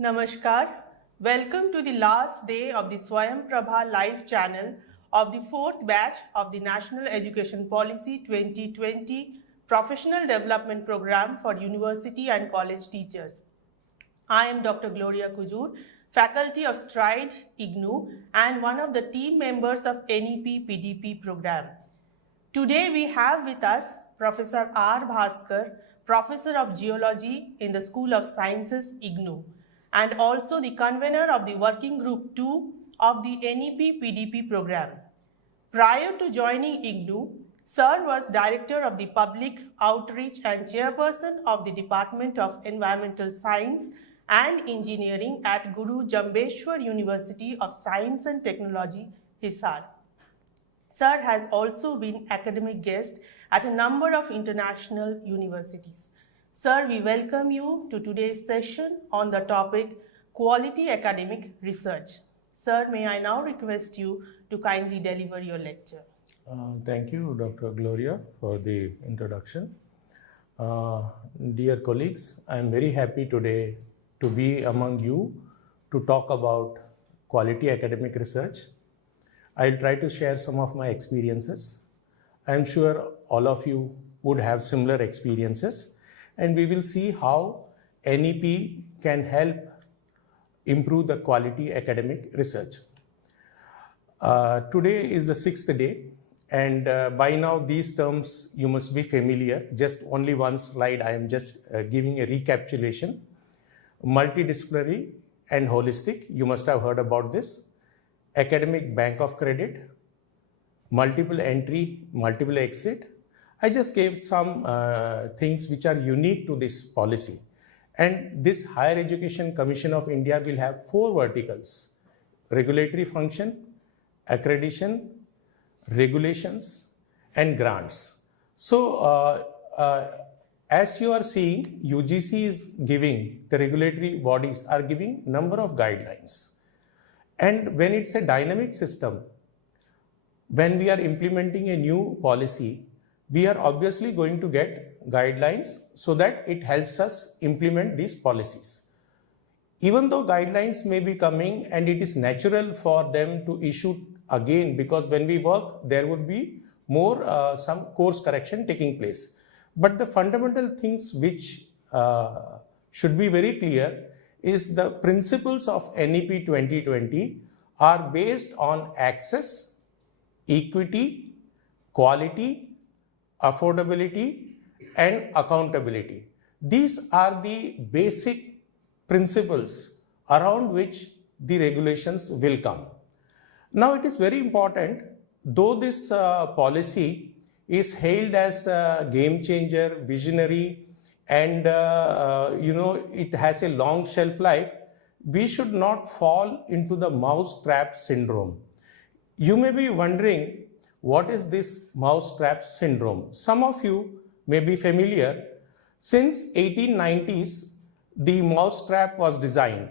Namaskar. Welcome to the last day of the Swayam Prabha live channel of the fourth batch of the National Education Policy 2020 Professional Development Program for University and College Teachers. I am Dr. Gloria Kujur, Faculty of Stride, IGNOU, and one of the team members of NEP PDP program. Today we have with us Professor R. Bhaskar, Professor of Geology in the School of Sciences, IGNOU, and also the convener of the Working Group 2 of the NEP PDP program. Prior to joining IGNOU, Sir was Director of the Public Outreach and Chairperson of the Department of Environmental Science and Engineering at Guru Jambeshwar University of Science and Technology, Hisar. Sir has also been academic guest at a number of international universities. Sir, we welcome you to today's session on the topic Quality Academic Research. Sir, may I now request you to kindly deliver your lecture. Thank you, Dr. Gloria, for the introduction. Dear colleagues, I am very happy today to be among you to talk about quality academic research. I'll try to share some of my experiences. I'm sure all of you would have similar experiences, and we will see how NEP can help improve the quality academic research. Today is the 6th day, and by now these terms you must be familiar. Just only one slide, I am just giving a recapitulation. Multidisciplinary and holistic, you must have heard about this. Academic bank of credit, multiple entry, multiple exit. I just gave some things which are unique to this policy. And this Higher Education Commission of India will have 4 verticals: regulatory function, accreditation, regulations, and grants. So as you are seeing, UGC is giving, the regulatory bodies are giving number of guidelines. And when it's a dynamic system, when we are implementing a new policy, we are obviously going to get guidelines so that it helps us implement these policies. Even though guidelines may be coming, and it is natural for them to issue again, because when we work, there would be more some course correction taking place. But the fundamental things which should be very clear is the principles of NEP 2020 are based on access, equity, quality, affordability, and accountability. These are the basic principles around which the regulations will come. Now it is very important, though this policy is hailed as a game changer, visionary, and it has a long shelf life, we should not fall into the mousetrap syndrome. You may be wondering, what is this mousetrap syndrome? Some of you may be familiar. Since 1890s, the mousetrap was designed,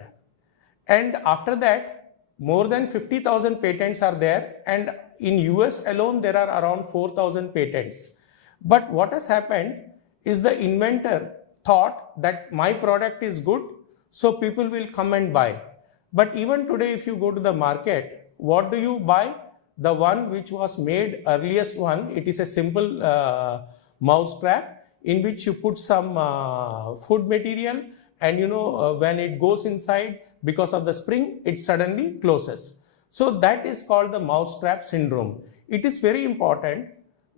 and after that, more than 50,000 patents are there, and in US alone there are around 4,000 patents. But what has happened is the inventor thought that my product is good, so people will come and buy. But even today, if you go to the market, what do you buy? The one which was made, earliest one, it is a simple mousetrap in which you put some food material, and when it goes inside, because of the spring, it suddenly closes. So that is called the mousetrap syndrome. It is very important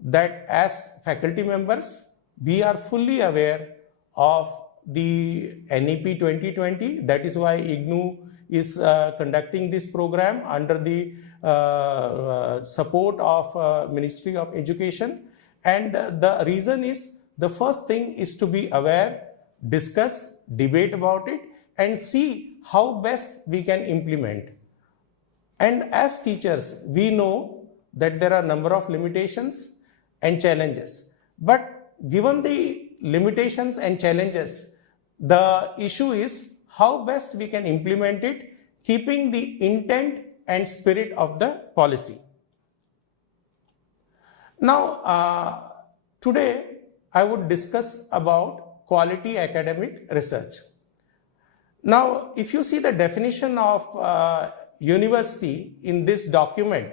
that as faculty members, we are fully aware of the NEP 2020. That is why IGNOU is conducting this program under the support of Ministry of Education. And the reason is, the first thing is to be aware, discuss, debate about it, and see how best we can implement. And as teachers, we know that there are a number of limitations and challenges. But given the limitations and challenges, the issue is how best we can implement it, keeping the intent and spirit of the policy. Now, today I would discuss about quality academic research. Now, if you see the definition of university in this document,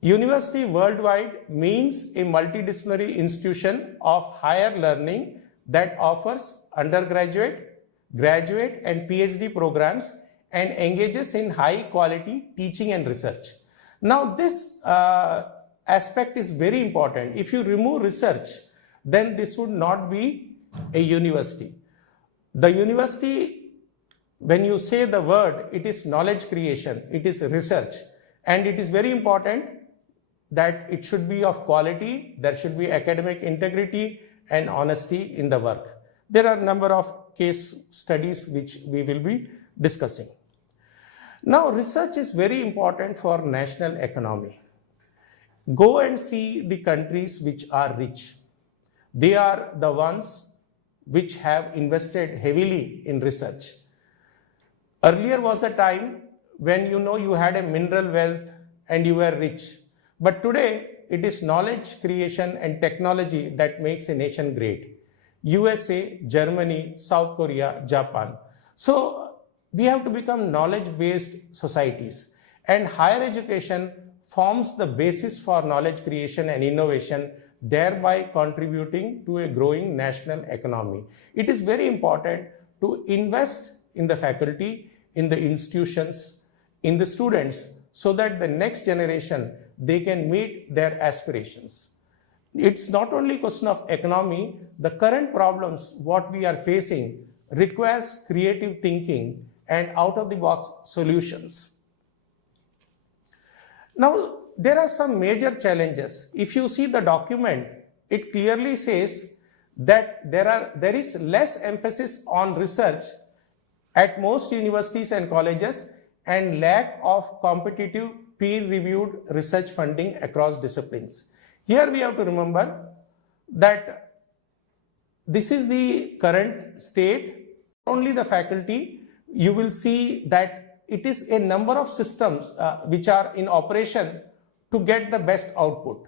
university worldwide means a multidisciplinary institution of higher learning that offers undergraduate, graduate, and PhD programs and engages in high quality teaching and research. Now, this aspect is very important. If you remove research, then this would not be a university. The university, when you say the word, it is knowledge creation, it is research, and it is very important that it should be of quality, there should be academic integrity and honesty in the work. There are a number of case studies which we will be discussing. Now, research is very important for national economy. Go and see the countries which are rich. They are the ones which have invested heavily in research. Earlier was the time when you had a mineral wealth and you were rich. But today it is knowledge creation and technology that makes a nation great. USA, Germany, South Korea, Japan. So we have to become knowledge-based societies, and higher education forms the basis for knowledge creation and innovation, thereby contributing to a growing national economy. It is very important to invest in the faculty, in the institutions, in the students, so that the next generation, they can meet their aspirations. It's not only a question of economy. The current problems, what we are facing, requires creative thinking and out-of-the-box solutions. Now, there are some major challenges. If you see the document, it clearly says that there is less emphasis on research at most universities and colleges and lack of competitive peer-reviewed research funding across disciplines. Here we have to remember that this is the current state. Only the faculty, you will see that it is a number of systems which are in operation to get the best output.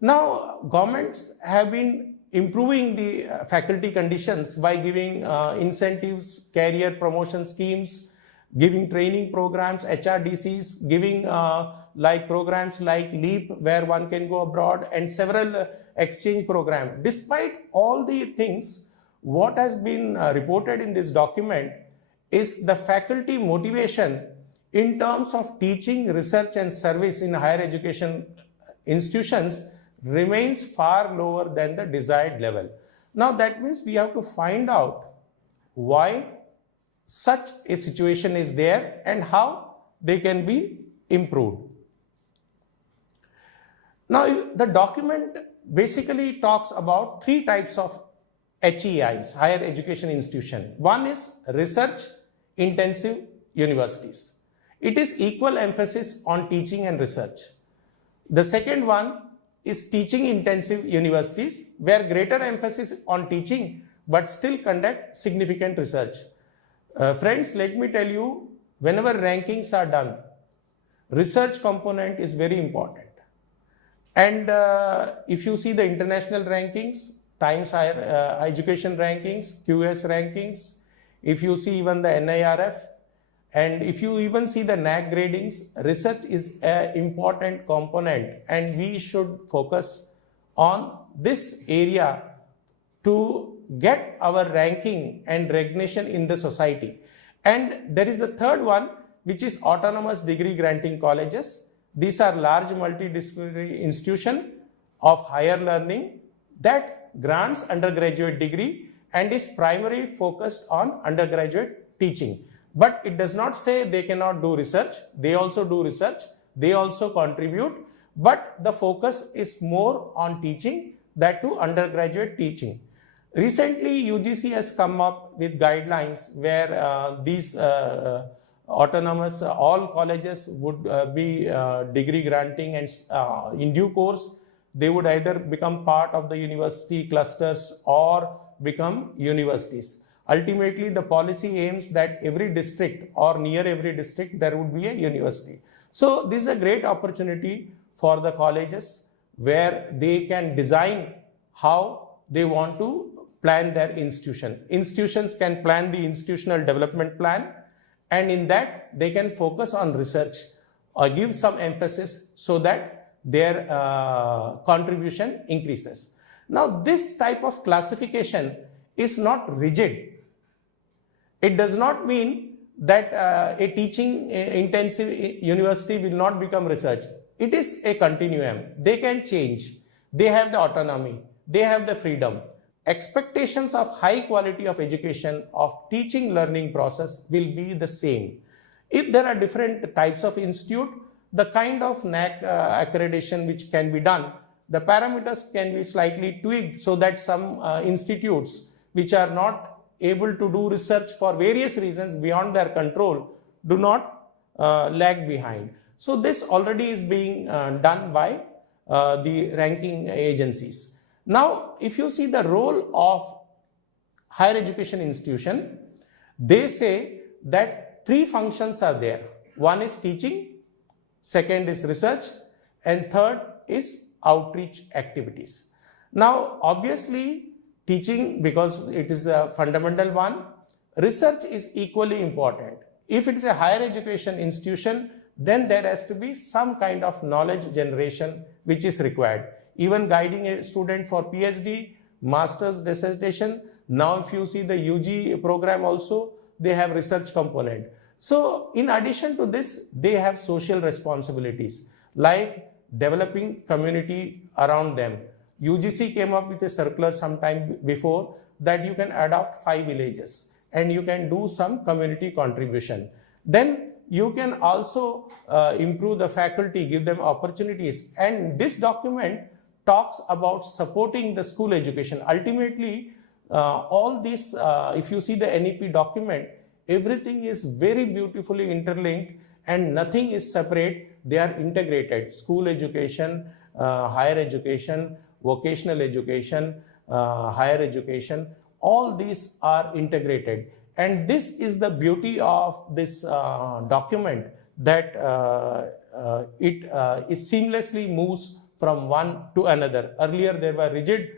Now, governments have been improving the faculty conditions by giving incentives, career promotion schemes, giving training programs, HRDCs, giving programs like LEAP where one can go abroad, and several exchange programs. Despite all the things, what has been reported in this document is the faculty motivation in terms of teaching, research and service in higher education institutions remains far lower than the desired level. Now that means we have to find out why such a situation is there and how they can be improved. Now the document basically talks about three types of HEIs, higher education institution. One is research intensive universities. It is equal emphasis on teaching and research. The second one is teaching intensive universities where greater emphasis on teaching but still conduct significant research. Friends, let me tell you, whenever rankings are done, research component is very important. And if you see the international rankings, Times Higher Education rankings, QS rankings, if you see even the NIRF, and if you even see the NAAC gradings, research is an important component, and we should focus on this area to get our ranking and recognition in the society. And there is the third one, which is autonomous degree granting colleges. These are large multidisciplinary institutions of higher learning that grants undergraduate degree and is primarily focused on undergraduate teaching. But it does not say they cannot do research. They also do research. They also contribute. But the focus is more on teaching, that to undergraduate teaching. Recently, UGC has come up with guidelines where these autonomous, all colleges would be degree granting, and in due course, they would either become part of the university clusters or become universities. Ultimately, the policy aims that every district or near every district there would be a university. So this is a great opportunity for the colleges where they can design how they want to plan their institution. Institutions can plan the institutional development plan, and in that they can focus on research or give some emphasis so that their contribution increases. Now, this type of classification is not rigid. It does not mean that a teaching intensive university will not become research. It is a continuum. They can change. They have the autonomy. They have the freedom. Expectations of high quality of education, of teaching learning process will be the same. If there are different types of institute, the kind of NAAC accreditation which can be done, the parameters can be slightly tweaked so that some institutes which are not able to do research for various reasons beyond their control do not lag behind. So this already is being done by the ranking agencies. Now, if you see the role of higher education institution, they say that three functions are there. One is teaching, second is research, and third is outreach activities. Now, obviously, teaching, because it is a fundamental one, research is equally important. If it is a higher education institution, then there has to be some kind of knowledge generation which is required. Even guiding a student for PhD, master's dissertation, now if you see the UG program also, they have research component. So in addition to this, they have social responsibilities like developing community around them. UGC came up with a circular sometime before that you can adopt 5 villages and you can do some community contribution. Then you can also improve the faculty, give them opportunities. And this document talks about supporting the school education. Ultimately, all this, if you see the NEP document, everything is very beautifully interlinked and nothing is separate. They are integrated. School education, higher education, vocational education, higher education, all these are integrated. And this is the beauty of this document, that it seamlessly moves from one to another. Earlier there were rigid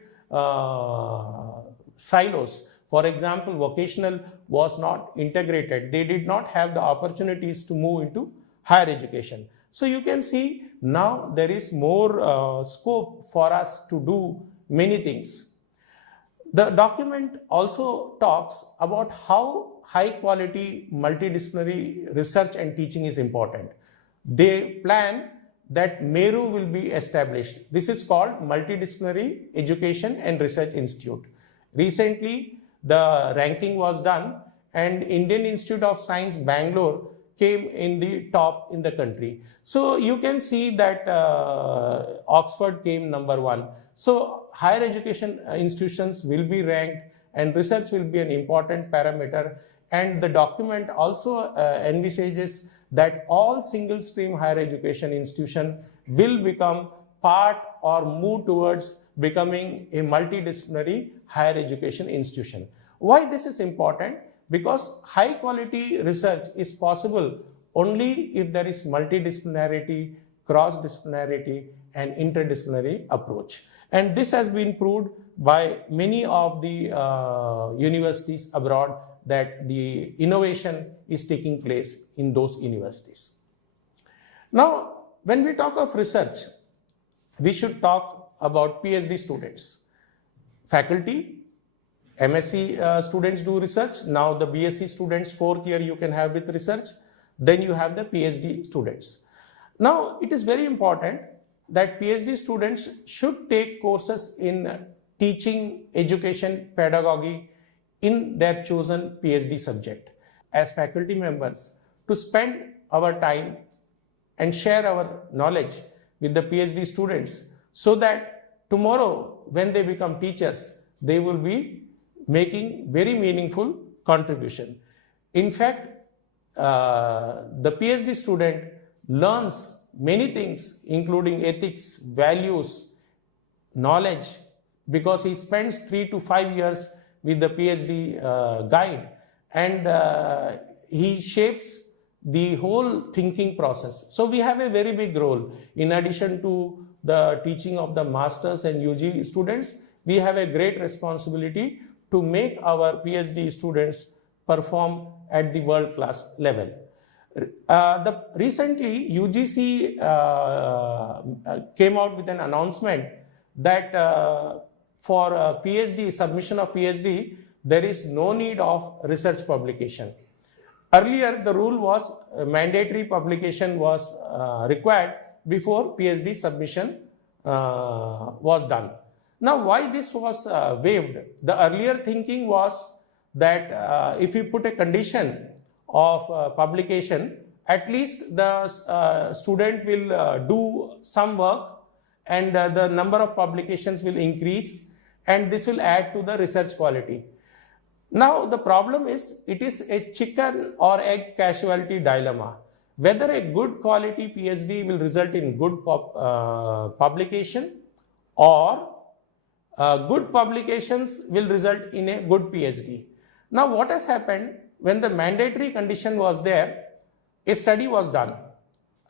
silos. For example, vocational was not integrated. They did not have the opportunities to move into higher education. So you can see now there is more scope for us to do many things. The document also talks about how high quality multidisciplinary research and teaching is important. They plan that MERU will be established. This is called Multidisciplinary Education and Research Institute. Recently, the ranking was done and Indian Institute of Science, Bangalore came in the top in the country. So you can see that Oxford came number 1. So higher education institutions will be ranked and research will be an important parameter. And the document also envisages that all single stream higher education institution will become part or move towards becoming a multidisciplinary higher education institution. Why this is important? Because high quality research is possible only if there is multidisciplinarity, cross-disciplinarity and interdisciplinary approach. And this has been proved by many of the universities abroad, that the innovation is taking place in those universities. Now, when we talk of research, we should talk about PhD students. Faculty, MSc students do research. Now the BSc students, 4th year you can have with research. Then you have the PhD students. Now it is very important that PhD students should take courses in teaching, education, pedagogy in their chosen PhD subject. As faculty members, to spend our time and share our knowledge with the PhD students so that tomorrow when they become teachers, they will be making very meaningful contribution. In fact, the PhD student learns many things, including ethics, values, knowledge, because he spends 3 to 5 years with the PhD guide, and he shapes the whole thinking process. So we have a very big role. In addition to the teaching of the masters and UG students, we have a great responsibility to make our PhD students perform at the world-class level. Recently, UGC came out with an announcement that for PhD, submission of PhD, there is no need of research publication. Earlier, the rule was mandatory publication was required before PhD submission was done. Now, why this was waived? The earlier thinking was that if you put a condition of publication, at least the student will do some work and the number of publications will increase, and this will add to the research quality. Now, the problem is it is a chicken or egg casualty dilemma. Whether a good quality PhD will result in good publication, or good publications will result in a good PhD. Now, what has happened when the mandatory condition was there, a study was done.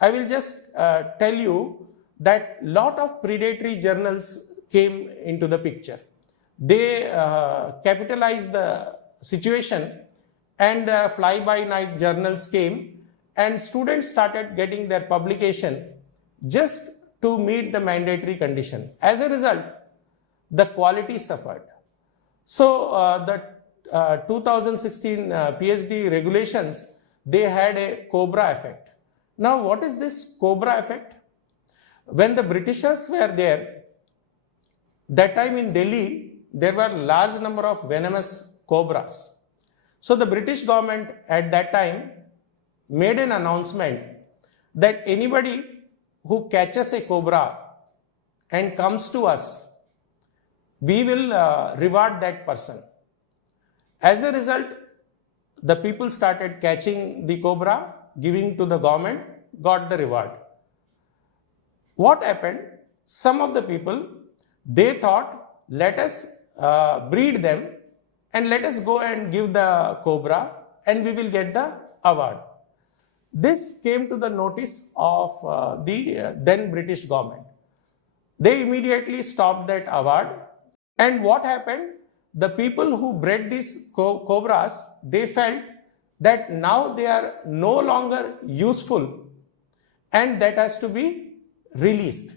I will just tell you that lot of predatory journals came into the picture. They capitalized the situation, and fly-by-night journals came, and students started getting their publication just to meet the mandatory condition. As a result, the quality suffered. So the 2016 PhD regulations, they had a cobra effect. Now, what is this cobra effect? When the Britishers were there, that time in Delhi, there were large number of venomous cobras. So the British government at that time made an announcement that anybody who catches a cobra and comes to us, we will reward that person. As a result, the people started catching the cobra, giving to the government, got the reward. What happened? Some of the people, they thought, let us breed them and let us go and give the cobra and we will get the award. This came to the notice of the then British government. They immediately stopped that award. And what happened? The people who bred these cobras, they felt that now they are no longer useful and that has to be released.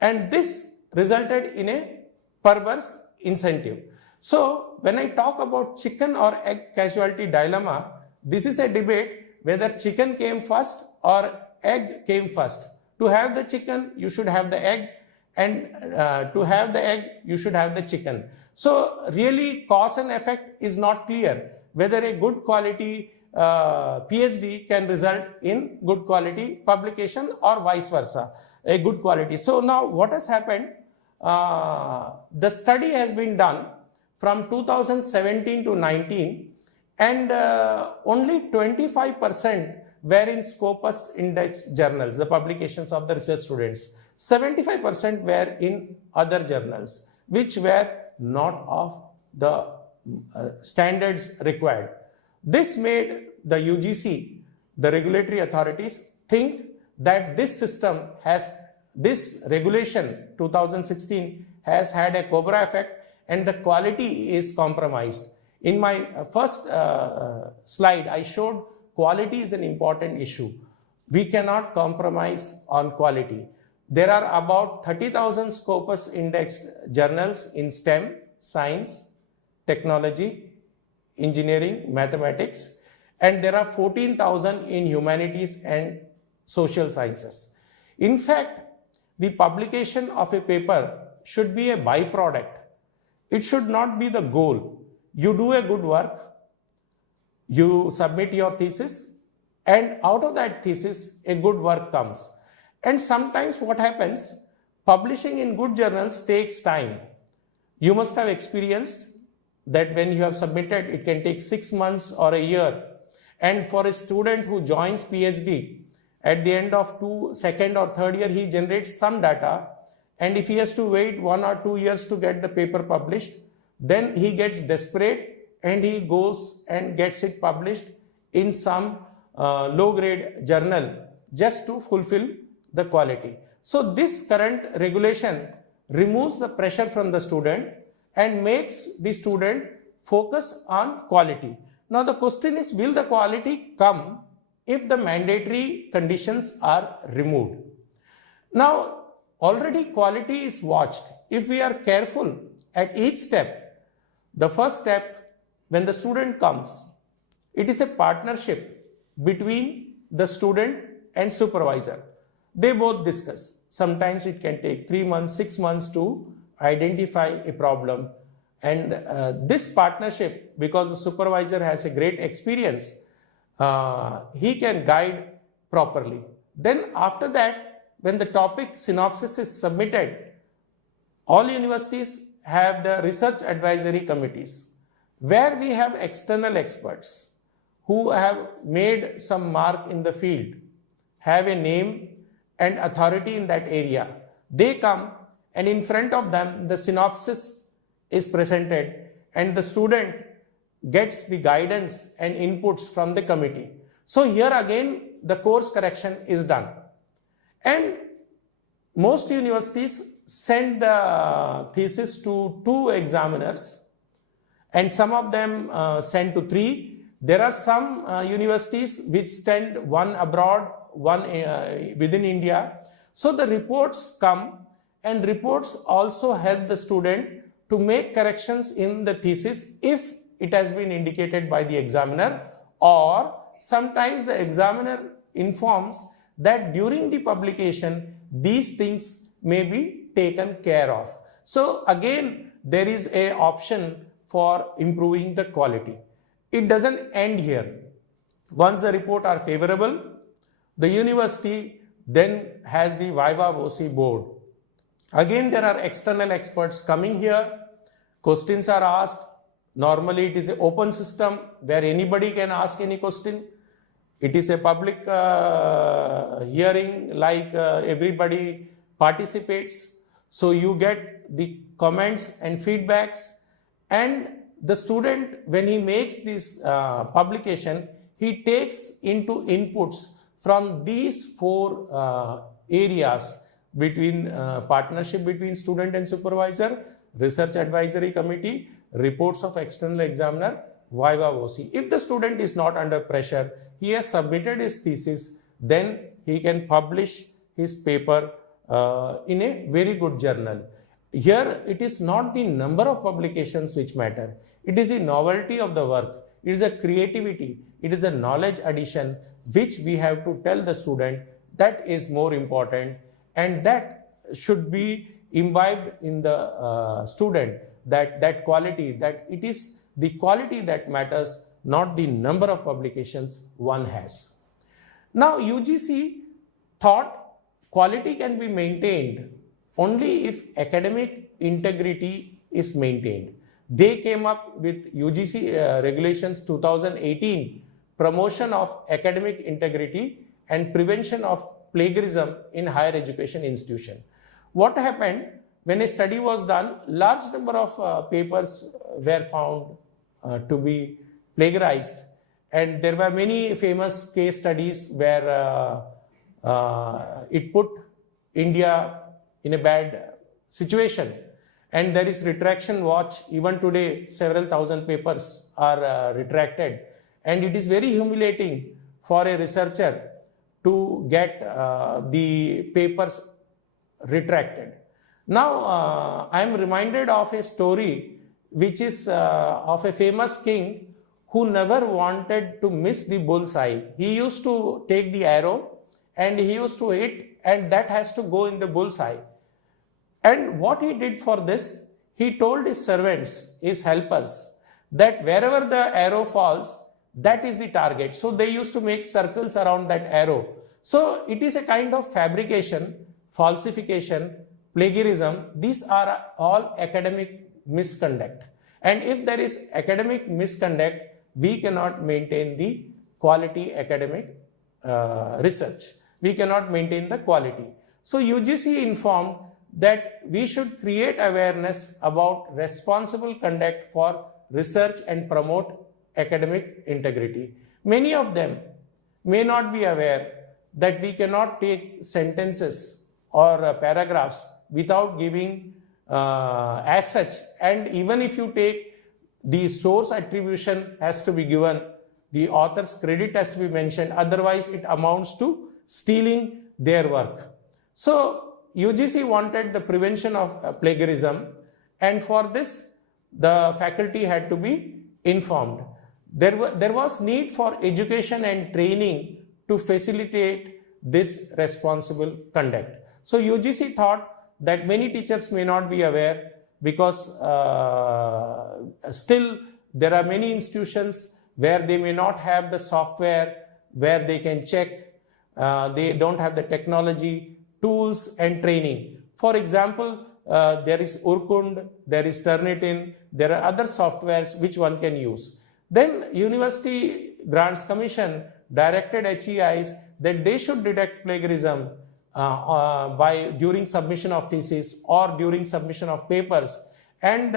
And this resulted in a perverse incentive. So when I talk about chicken or egg casualty dilemma, this is a debate whether chicken came first or egg came first. To have the chicken, you should have the egg, and to have the egg, you should have the chicken. So really cause and effect is not clear whether a good quality PhD can result in good quality publication or vice versa, a good quality. So now what has happened? The study has been done from 2017 to 19, and only 25% were in Scopus indexed journals, the publications of the research students. 75% were in other journals, which were not of the standards required. This made the UGC, the regulatory authorities, think that this system has, this regulation 2016 has had a cobra effect and the quality is compromised. In my first slide, I showed quality is an important issue. We cannot compromise on quality. There are about 30,000 Scopus indexed journals in STEM, science, technology, engineering, mathematics, and there are 14,000 in humanities and social sciences. In fact, the publication of a paper should be a byproduct. It should not be the goal. You do a good work, you submit your thesis, and out of that thesis, a good work comes. And sometimes what happens, publishing in good journals takes time. You must have experienced that when you have submitted, it can take 6 months or a year. And for a student who joins PhD, at the end of second or third year, he generates some data. And if he has to wait 1 or 2 years to get the paper published, then he gets desperate and he goes and gets it published in some low-grade journal just to fulfill the quality. So this current regulation removes the pressure from the student and makes the student focus on quality. Now the question is, will the quality come if the mandatory conditions are removed? Now, already quality is watched. If we are careful at each step, the first step, when the student comes, it is a partnership between the student and supervisor. They both discuss. Sometimes it can take 3 months, 6 months to identify a problem. And this partnership, because the supervisor has a great experience, he can guide properly. Then after that, when the topic synopsis is submitted, all universities have the research advisory committees where we have external experts who have made some mark in the field, have a name and authority in that area. They come and in front of them the synopsis is presented and the student gets the guidance and inputs from the committee. So here again the course correction is done. And most universities send the thesis to 2 examiners and some of them send to 3. There are some universities which send 1 abroad, 1 within India. So the reports come and reports also help the student to make corrections in the thesis if it has been indicated by the examiner, or sometimes the examiner informs that during the publication these things may be taken care of. So again there is an option for improving the quality. It doesn't end here. Once the report are favorable, the university then has the viva voce board. Again there are external experts coming here, questions are asked. Normally it is an open system where anybody can ask any question. It is a public hearing, like everybody participates. So you get the comments and feedbacks, and the student, when he makes this publication, he takes into inputs from these 4 areas between partnership between student and supervisor, research advisory committee, reports of external examiner, viva voce. If the student is not under pressure, he has submitted his thesis, then he can publish his paper in a very good journal. Here it is not the number of publications which matter. It is the novelty of the work. It is the creativity. It is the knowledge addition which we have to tell the student that is more important, and that should be imbibed in the student, that quality, that it is the quality that matters, not the number of publications one has. Now UGC thought quality can be maintained only if academic integrity is maintained. They came up with UGC regulations 2018, promotion of academic integrity and prevention of plagiarism in higher education institution. What happened when a study was done? Large number of papers were found to be plagiarized, and there were many famous case studies where it put India in a bad situation, and there is retraction watch. Even today several thousand papers are retracted, and it is very humiliating for a researcher to get the papers retracted. Now I am reminded of a story which is of a famous king who never wanted to miss the bullseye. He used to take the arrow and he used to hit, and that has to go in the bullseye. And what he did for this, he told his servants, his helpers, that wherever the arrow falls, that is the target. So they used to make circles around that arrow. So it is a kind of fabrication, falsification, plagiarism. These are all academic misconduct. And if there is academic misconduct, we cannot maintain the quality academic research. We cannot maintain the quality. So UGC informed that we should create awareness about responsible conduct for research and promote academic integrity. Many of them may not be aware that we cannot take sentences or paragraphs without giving as such. And even if you take the source attribution has to be given, the author's credit has to be mentioned, otherwise it amounts to stealing their work. So UGC wanted the prevention of plagiarism, and for this the faculty had to be informed. There was need for education and training to facilitate this responsible conduct. So UGC thought that many teachers may not be aware, because still there are many institutions where they may not have the software where they can check, they don't have the technology, tools and training. For example, there is Urkund, there is Turnitin, there are other softwares which one can use. Then University Grants Commission directed HEIs that they should detect plagiarism during submission of thesis or during submission of papers, and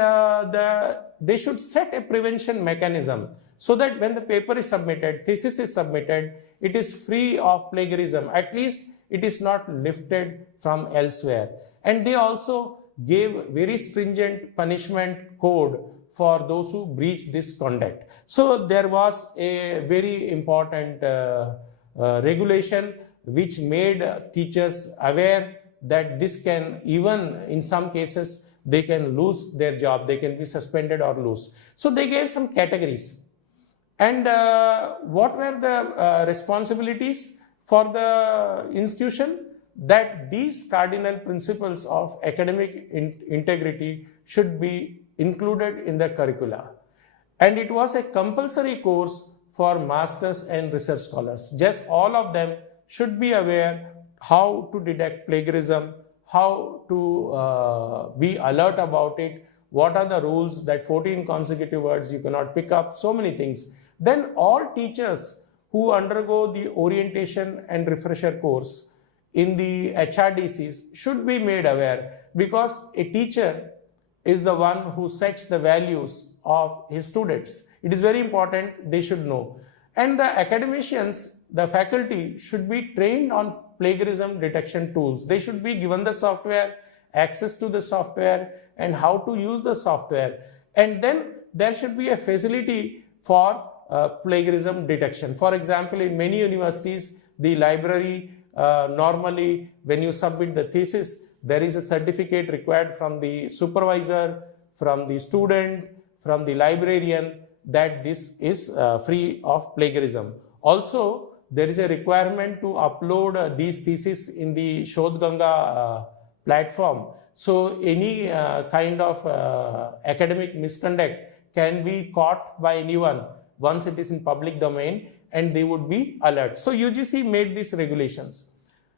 they should set a prevention mechanism so that when the paper is submitted, thesis is submitted, it is free of plagiarism. At least it is not lifted from elsewhere. And they also gave very stringent punishment code for those who breach this conduct. So there was a very important regulation which made teachers aware that this can, even in some cases, they can lose their job, they can be suspended or lose. So they gave some categories. And what were the responsibilities for the institution? That these cardinal principles of academic integrity should be included in the curricula. And it was a compulsory course for masters and research scholars. Just all of them should be aware how to detect plagiarism, how to be alert about it, what are the rules, that 14 consecutive words you cannot pick up, so many things. Then all teachers who undergo the orientation and refresher course in the HRDCs should be made aware, because a teacher is the one who sets the values of his students. It is very important they should know. And the academicians, the faculty, should be trained on plagiarism detection tools. They should be given the software, access to the software, and how to use the software. And then there should be a facility for plagiarism detection. For example, in many universities, the library, normally when you submit the thesis, there is a certificate required from the supervisor, from the student, from the librarian, that this is free of plagiarism. Also, there is a requirement to upload these theses in the Shodhganga platform. So any kind of academic misconduct can be caught by anyone once it is in public domain, and they would be alert. So UGC made these regulations.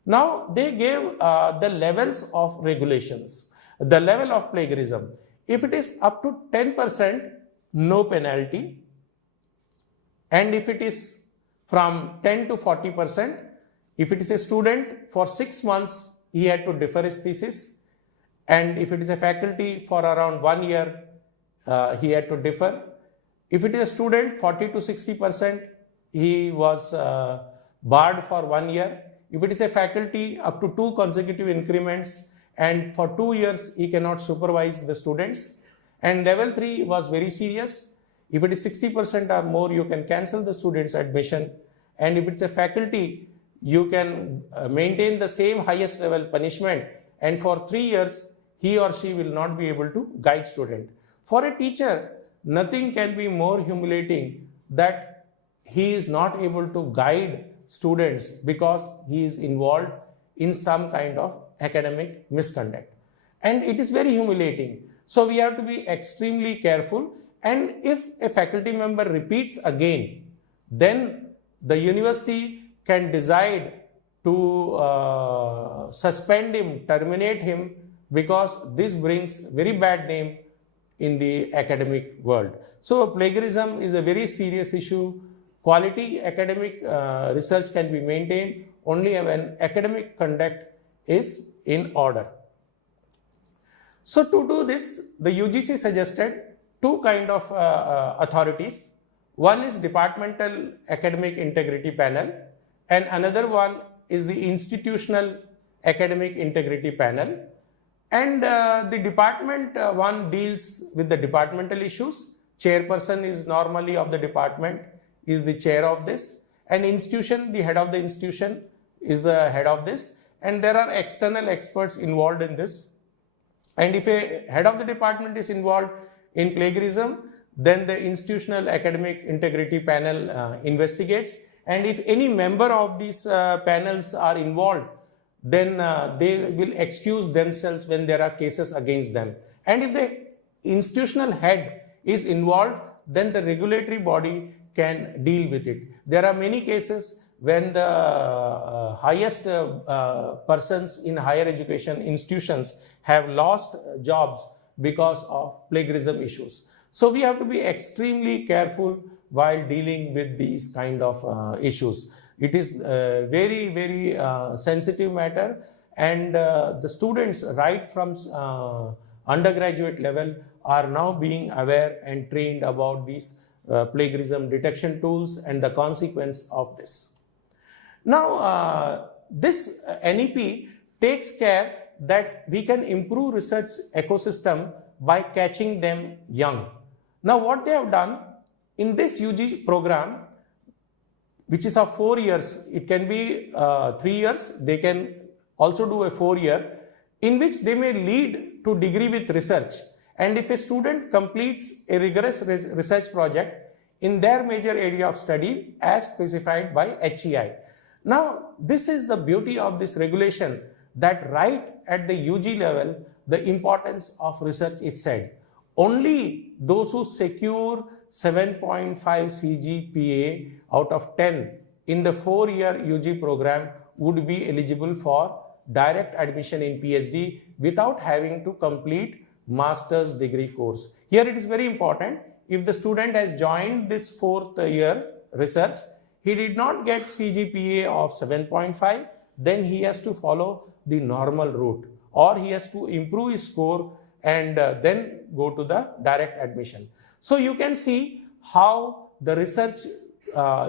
Now they gave the levels of regulations, the level of plagiarism. If it is up to 10%, no penalty. And if it is from 10 to 40%, if it is a student, for 6 months he had to defer his thesis. And if it is a faculty, for around 1 year he had to defer. If it is a student, 40 to 60%, he was barred for 1 year. If it is a faculty, up to 2 consecutive increments, and for 2 years he cannot supervise the students. And level 3 was very serious. If it is 60% or more, you can cancel the student's admission. And if it's a faculty, you can maintain the same highest level punishment, and for 3 years he or she will not be able to guide student. For a teacher, nothing can be more humiliating that he is not able to guide students because he is involved in some kind of academic misconduct. And it is very humiliating. So we have to be extremely careful. And if a faculty member repeats again, then the university can decide to suspend him, terminate him, because this brings very bad name in the academic world. So plagiarism is a very serious issue. Quality academic research can be maintained only when academic conduct is in order. So to do this, the UGC suggested 2 kind of authorities. One is Departmental Academic Integrity Panel, and another one is the Institutional Academic Integrity Panel. And the department one deals with the departmental issues, chairperson is normally of the department, is the chair of this, and institution, the head of the institution is the head of this, and there are external experts involved in this. And if a head of the department is involved in plagiarism, then the institutional academic integrity panel investigates, and if any member of these panels are involved, then they will excuse themselves when there are cases against them. And if the institutional head is involved, then the regulatory body can deal with it. There are many cases when the highest persons in higher education institutions have lost jobs because of plagiarism issues. So we have to be extremely careful while dealing with these kind of issues. It is a very, very sensitive matter, and the students right from undergraduate level are now being aware and trained about these plagiarism detection tools and the consequence of this. Now, this NEP takes care that we can improve research ecosystem by catching them young. Now, what they have done in this UG program, which is of 4 years, it can be 3 years, they can also do a 4-year, in which they may lead to degree with research. And if a student completes a rigorous research project in their major area of study as specified by HEI. Now, this is the beauty of this regulation, that right at the UG level, the importance of research is said. Only those who secure 7.5 CGPA out of 10 in the 4-year UG program would be eligible for direct admission in PhD without having to complete master's degree course. Here it is very important, if the student has joined this 4th year research, he did not get CGPA of 7.5, then he has to follow the normal route, or he has to improve his score and then go to the direct admission. So you can see how the research,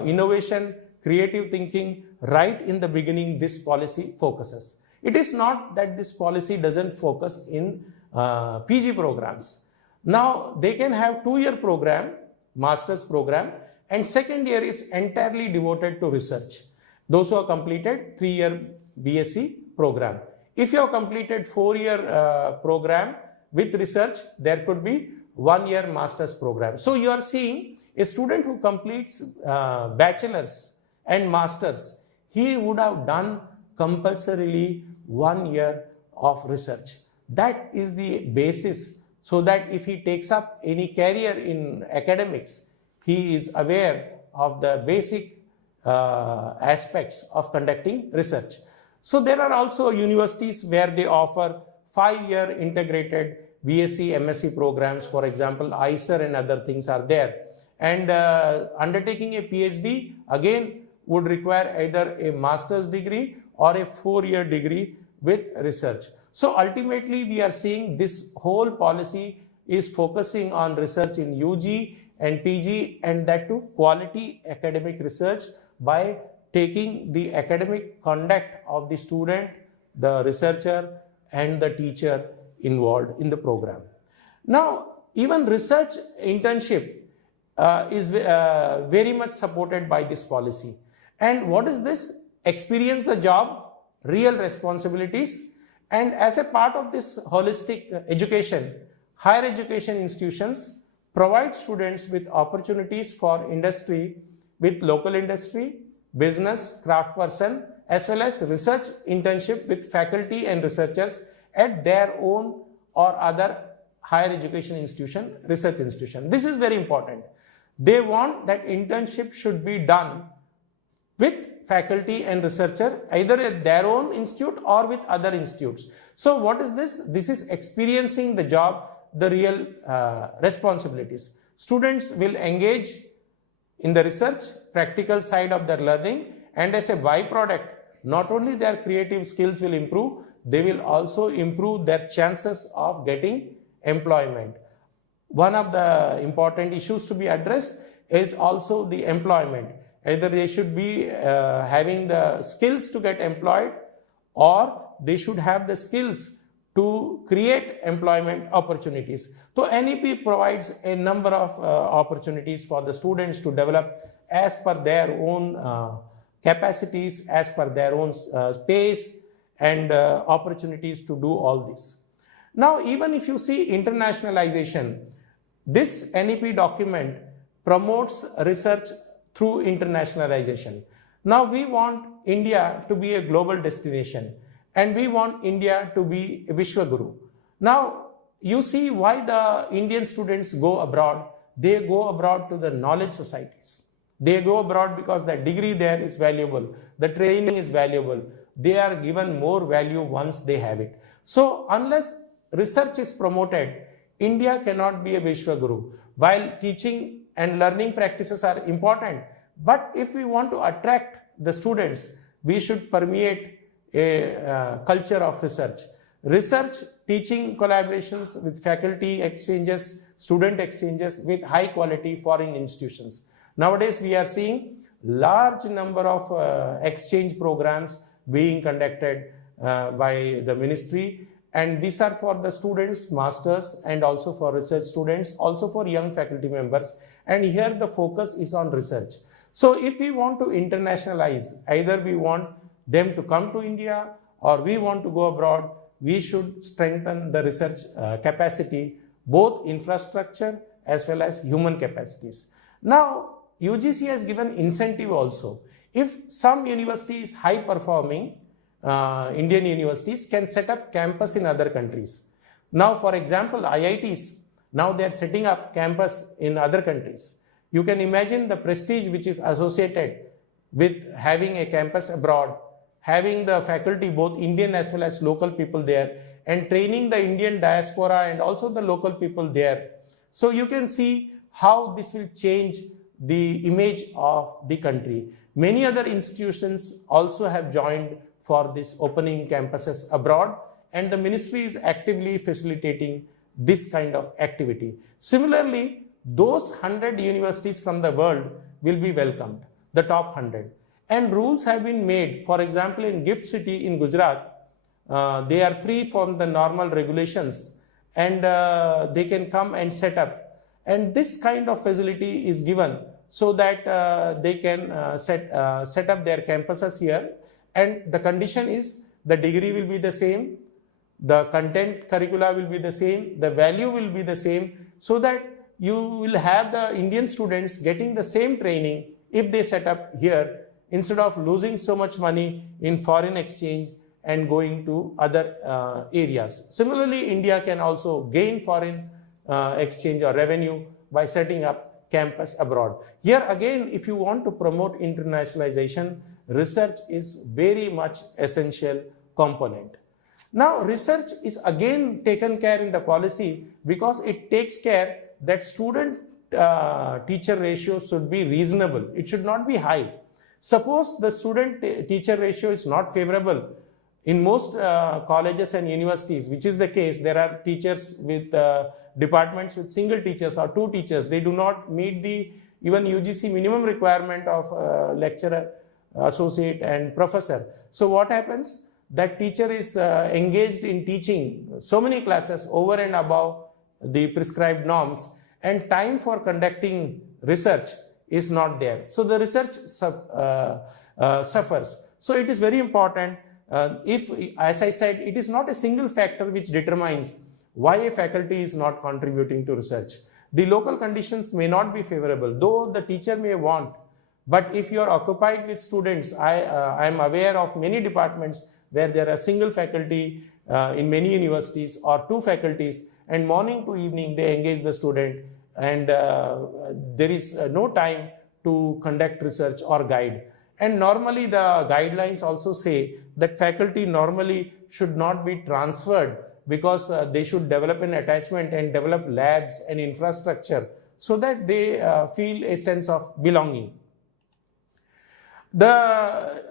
innovation, creative thinking, right in the beginning, this policy focuses. It is not that this policy doesn't focus in PG programs. Now they can have 2-year program, master's program, and 2nd year is entirely devoted to research. Those who have completed 3-year BSc program. If you have completed 4-year program with research, there could be 1-year master's program. So you are seeing a student who completes bachelor's and master's, he would have done compulsorily 1 year of research. That is the basis, so that if he takes up any career in academics, he is aware of the basic aspects of conducting research. So there are also universities where they offer 5-year integrated BSc, MSc programs. For example, ICER and other things are there. And undertaking a PhD again would require either a master's degree or a 4-year degree with research. So ultimately we are seeing this whole policy is focusing on research in UG and PG, and that too quality academic research by taking the academic conduct of the student, the researcher and the teacher involved in the program. Now, even research internship is very much supported by this policy. And what is this? Experience the job, real responsibilities, and as a part of this holistic education, higher education institutions provide students with opportunities for industry with local industry, business, craft person, as well as research internship with faculty and researchers at their own or other higher education institution, research institution. This is very important. They want that internship should be done with faculty and researcher either at their own institute or with other institutes. So what is this? This is experiencing the job, the real responsibilities. Students will engage in the research, practical side of their learning, and as a byproduct, not only their creative skills will improve, they will also improve their chances of getting employment. One of the important issues to be addressed is also the employment. Either they should be having the skills to get employed, or they should have the skills to create employment opportunities. So NEP provides a number of opportunities for the students to develop as per their own capacities, as per their own pace, and opportunities to do all this. Now, even if you see internationalization, this NEP document promotes research through internationalization. Now, we want India to be a global destination, and we want India to be a Vishwaguru. Now, you see why the Indian students go abroad. They go abroad to the knowledge societies. They go abroad because the degree there is valuable, the training is valuable. They are given more value once they have it. So, unless research is promoted, India cannot be a Vishwaguru. While teaching and learning practices are important, but if we want to attract the students, we should permeate a culture of research. Research, teaching collaborations with faculty exchanges, student exchanges with high quality foreign institutions. Nowadays, we are seeing large number of exchange programs being conducted by the ministry, and these are for the students, masters, and also for research students, also for young faculty members, and here the focus is on research. So if we want to internationalize, either we want them to come to India or we want to go abroad, we should strengthen the research capacity, both infrastructure as well as human capacities. Now, UGC has given incentive also. If some university is high performing, Indian universities can set up campus in other countries. Now, for example, IITs, now they are setting up campus in other countries. You can imagine the prestige which is associated with having a campus abroad, having the faculty, both Indian as well as local people there, and training the Indian diaspora and also the local people there. So you can see how this will change the image of the country. Many other institutions also have joined for this opening campuses abroad, and the ministry is actively facilitating this kind of activity. Similarly, those 100 universities from the world will be welcomed, the top 100. And rules have been made. For example, in Gift City in Gujarat, they are free from the normal regulations, and they can come and set up. And this kind of facility is given so that they can set up their campuses here. And the condition is the degree will be the same, the content curricula will be the same, the value will be the same, so that you will have the Indian students getting the same training if they set up here, instead of losing so much money in foreign exchange and going to other areas. Similarly, India can also gain foreign exchange or revenue by setting up campus abroad. Here again, if you want to promote internationalization, research is very much essential component. Now, research is again taken care in the policy because it takes care that student teacher ratio should be reasonable. It should not be high. Suppose the student teacher ratio is not favorable. In most colleges and universities, which is the case, there are teachers with departments with single teachers or two teachers. They do not meet the even UGC minimum requirement of lecturer, associate, and professor. So what happens? That teacher is engaged in teaching so many classes over and above the prescribed norms, and time for conducting research is not there. So the research suffers. So it is very important. If, as I said, it is not a single factor which determines why a faculty is not contributing to research. The local conditions may not be favorable, though the teacher may want. But if you are occupied with students, I am aware of many departments where there are single faculty in many universities or two faculties, and morning to evening they engage the student, and there is no time to conduct research or guide. And normally the guidelines also say that faculty normally should not be transferred, because they should develop an attachment and develop labs and infrastructure so that they feel a sense of belonging. The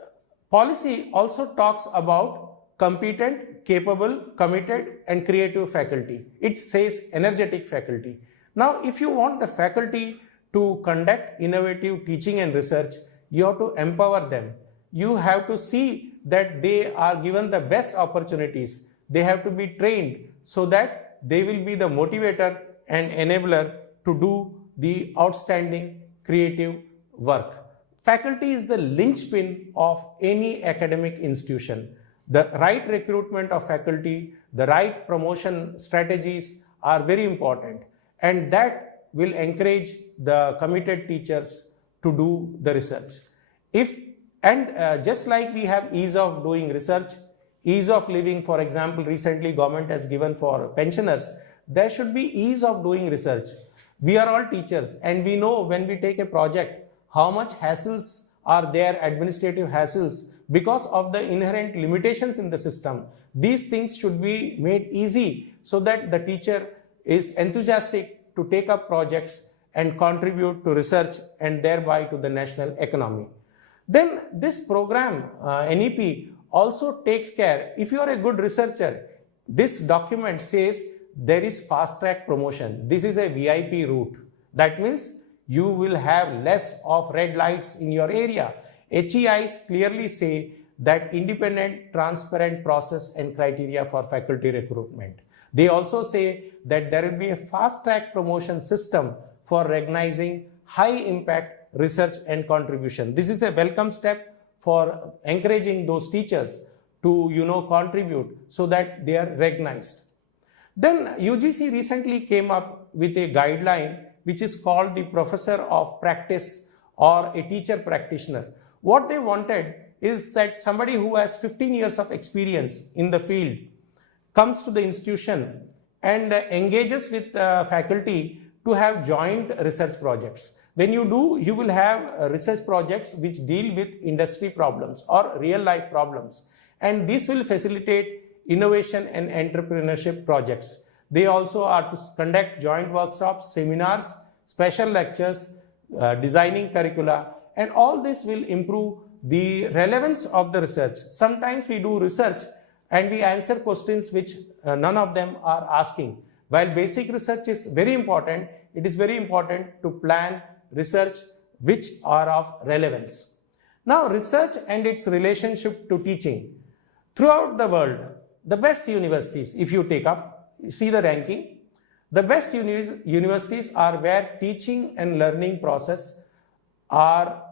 policy also talks about competent, capable, committed, and creative faculty. It says energetic faculty. Now, if you want the faculty to conduct innovative teaching and research, you have to empower them. You have to see that they are given the best opportunities. they have to be trained so that they will be the motivator and enabler to do the outstanding creative work. Faculty is the linchpin of any academic institution. The right recruitment of faculty, the right promotion strategies are very important, and that will encourage the committed teachers to do the research. Just like we have ease of doing research, ease of living, for example, recently government has given for pensioners, there should be ease of doing research. We are all teachers and we know when we take a project how much hassles are there, administrative hassles, because of the inherent limitations in the system. These things should be made easy so that the teacher is enthusiastic to take up projects and contribute to research and thereby to the national economy. Then this program, NEP, also takes care, if you are a good researcher, this document says there is fast track promotion. This is a VIP route. That means you will have less of red lights in your area. HEIs clearly say that independent, transparent process and criteria for faculty recruitment. They also say that there will be a fast track promotion system for recognizing high impact research and contribution. This is a welcome step for encouraging those teachers to contribute so that they are recognized. Then UGC recently came up with a guideline which is called the Professor of Practice or a Teacher Practitioner. What they wanted is that somebody who has 15 years of experience in the field comes to the institution and engages with faculty to have joint research projects. When you do, you will have research projects which deal with industry problems or real life problems, and this will facilitate innovation and entrepreneurship projects. They also are to conduct joint workshops, seminars, special lectures, designing curricula, and all this will improve the relevance of the research. Sometimes we do research and we answer questions which none of them are asking. While basic research is very important, it is very important to plan research which are of relevance. Now, research and its relationship to teaching. Throughout the world, the best universities, if you take up, see the ranking, the best universities are where teaching and learning process are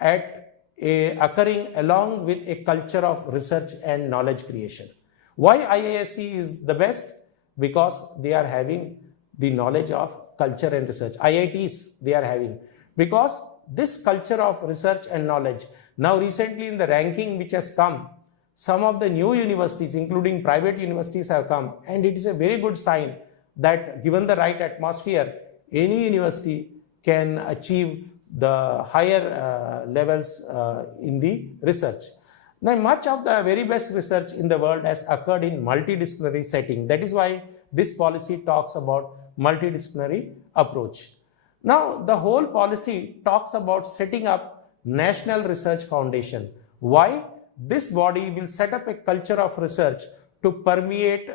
occurring along with a culture of research and knowledge creation. Why IISc is the best? Because they are having the knowledge of culture and research. IITs they are having, because this culture of research and knowledge. Now recently in the ranking which has come, some of the new universities, including private universities, have come, and it is a very good sign that given the right atmosphere, any university can achieve the higher levels in the research. Now, much of the very best research in the world has occurred in multidisciplinary setting. That is why this policy talks about multidisciplinary approach. Now, the whole policy talks about setting up National Research Foundation. Why? This body will set up a culture of research to permeate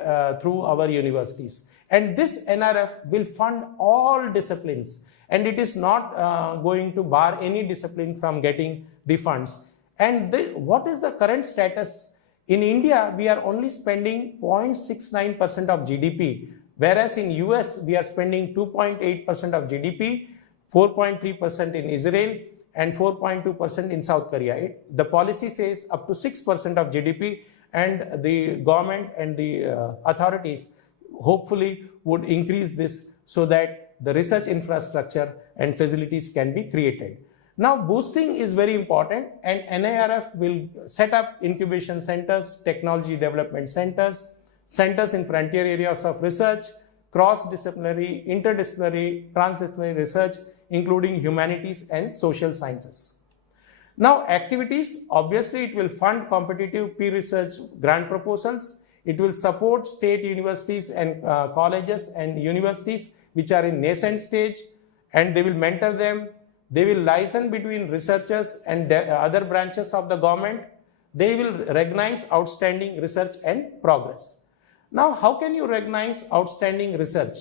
through our universities. And this NRF will fund all disciplines, and it is not going to bar any discipline from getting the funds. And what is the current status? In India, we are only spending 0.69% of GDP, whereas in US, we are spending 2.8% of GDP, 4.3% in Israel, and 4.2% in South Korea. The policy says up to 6% of GDP, and the government and the authorities hopefully would increase this so that the research infrastructure and facilities can be created. Now, boosting is very important, and NIRF will set up incubation centers, technology development centers, centers in frontier areas of research, cross-disciplinary, interdisciplinary, transdisciplinary research, including humanities and social sciences. Now, activities, obviously it will fund competitive peer research grant proposals. It will support state universities and colleges and universities which are in nascent stage, and they will mentor them. They will liaison between researchers and other branches of the government. They will recognize outstanding research and progress. Now, how can you recognize outstanding research?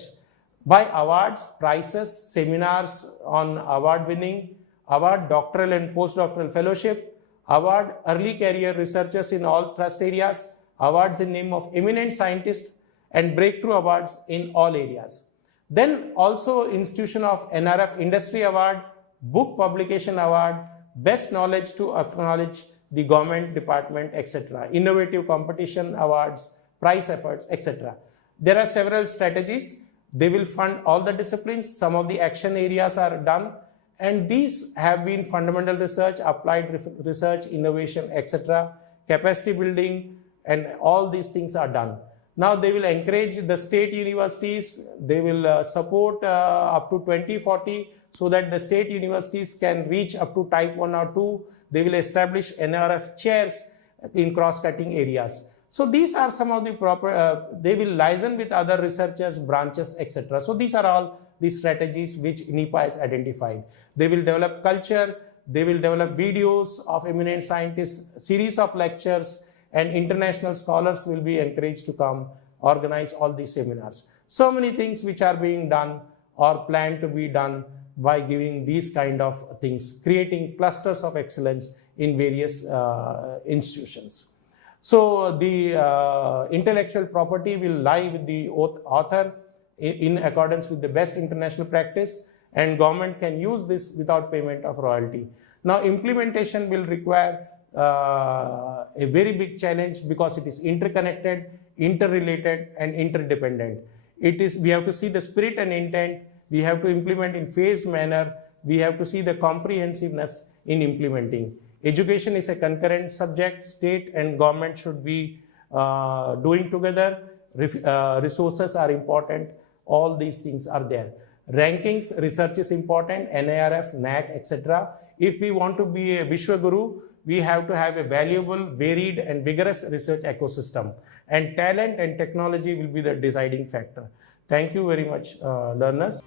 By awards, prizes, seminars on award winning, award doctoral and postdoctoral fellowship, award early career researchers in all thrust areas, awards in name of eminent scientists, and breakthrough awards in all areas. Then also institution of NRF Industry Award, Book Publication Award, Best Knowledge to acknowledge the government department, etc. Innovative Competition Awards, Prize Efforts, etc. There are several strategies. They will fund all the disciplines. Some of the action areas are done. And these have been fundamental research, applied research, innovation, etc., capacity building, and all these things are done. Now they will encourage the state universities, they will support up to 2040 so that the state universities can reach up to type 1 or 2. They will establish NRF chairs in cross-cutting areas. So these are some of the proper, they will liaison with other researchers, branches, etc. So these are all the strategies which NEPA has identified. They will develop culture, they will develop videos of eminent scientists, series of lectures, and international scholars will be encouraged to come, organize all these seminars. So many things which are being done or planned to be done by giving these kind of things, creating clusters of excellence in various institutions. So the intellectual property will lie with the author in accordance with the best international practice, and government can use this without payment of royalty. Now implementation will require a very big challenge because it is interconnected, interrelated, and interdependent. We have to see the spirit and intent, we have to implement in phased manner, we have to see the comprehensiveness in implementing. Education is a concurrent subject, state and government should be doing together, resources are important, all these things are there. Rankings, research is important, NIRF, NAC, etc. If we want to be a Vishwaguru, we have to have a valuable, varied and vigorous research ecosystem, and talent and technology will be the deciding factor. Thank you very much, learners.